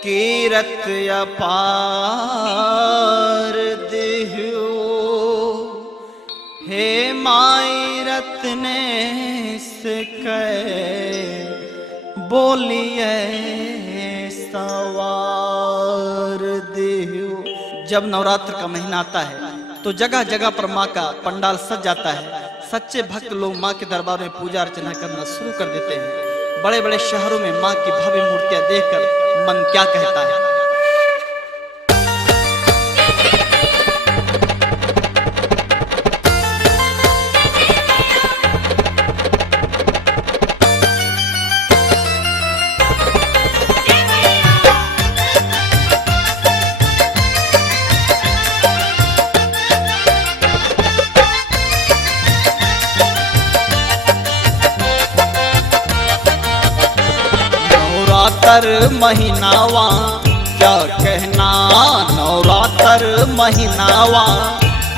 कीरत अपार दिहु हे माई रत्ने बोलिए सवार दिहु। जब नवरात्र का महीना आता है तो जगह जगह पर माँ का पंडाल सज जाता है। सच्चे भक्त लोग माँ के दरबार में पूजा अर्चना करना शुरू कर देते हैं। बड़े बड़े शहरों में माँ की भव्य मूर्तियां देखकर मन क्या कहता है। नवरात्र महीनावा क्या कहना, नवरात्र महीनावा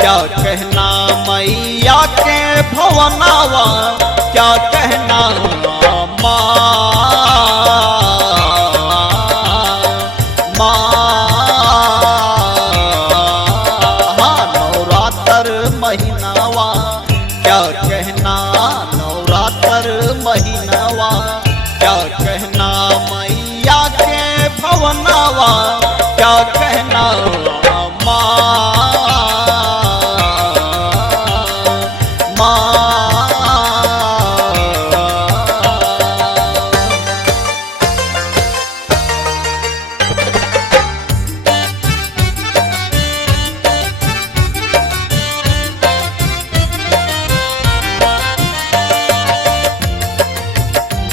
क्या कहना, मैया के भवनावा क्या कहना। नवरात्र महीनावा क्या कहना, नवरात्र महीनावा क्या कहना, मैया के भवनावा क्या कहना।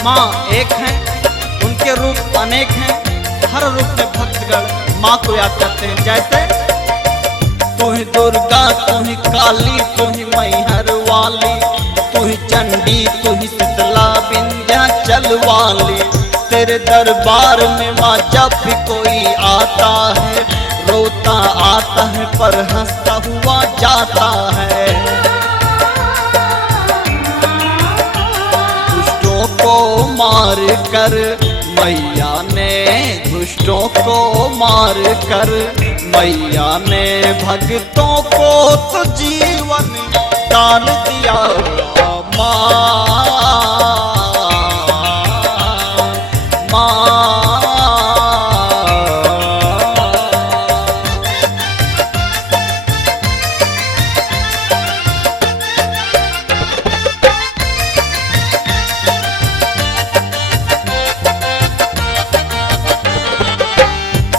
माँ एक है, उनके रूप अनेक हैं। हर रूप में भक्तगण माँ को याद करते हैं। जैसे तू ही दुर्गा, तू ही काली, तू ही मैहर वाली, तू ही चंडी, तू ही शीतला विंध्याचल वाली। तेरे दरबार में माँ जब भी कोई आता है, रोता आता है पर हंसता हुआ जाता है। को मार कर मैया ने, दुष्टों को मार कर मैया ने भक्तों को तो जीवन दान दिया।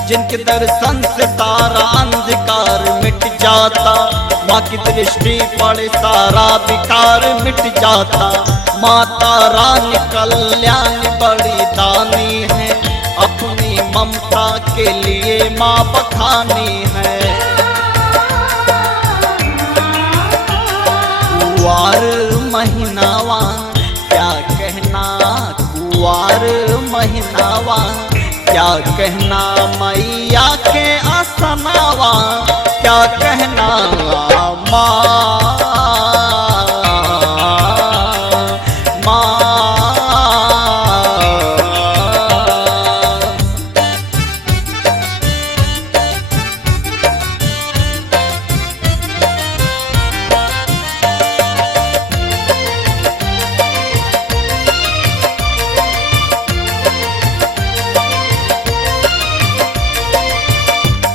जिनके दर्शन से सारा अंधकार मिट जाता, माँ की दृष्टि पड़े सारा विकार मिट जाता। माता रानी कल्याण बड़ी दानी है, अपनी ममता के लिए माँ बखानी है। कुंवार महीनावा क्या कहना, कुंवार महीनावा क्या कहना, मैया के आसनावा क्या कहना।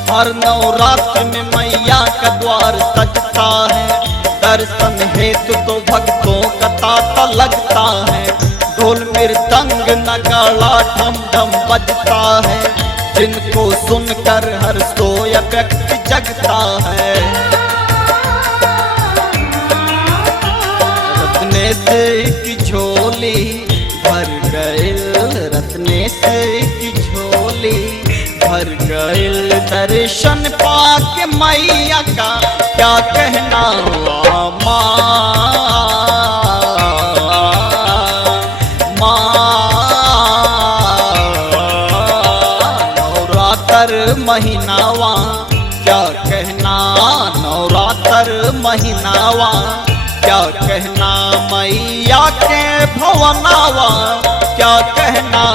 हर नवरात्र में मैया का द्वार सजता है, दर्शन हेतु तो भक्तों का तांता लगता है। ढोल मृदंग नगाड़ा ढम ढम बजता है, जिनको सुनकर हर सोया व्यक्ति जगता है। रत्ने से की झोली भर गए, रत्ने से की झोली भर गए। दर्शन पाके मैया का क्या कहना। नवरात्र महीनावा क्या कहना, नवरात्र महीनावा क्या कहना, मैया के भवनावा क्या कहना।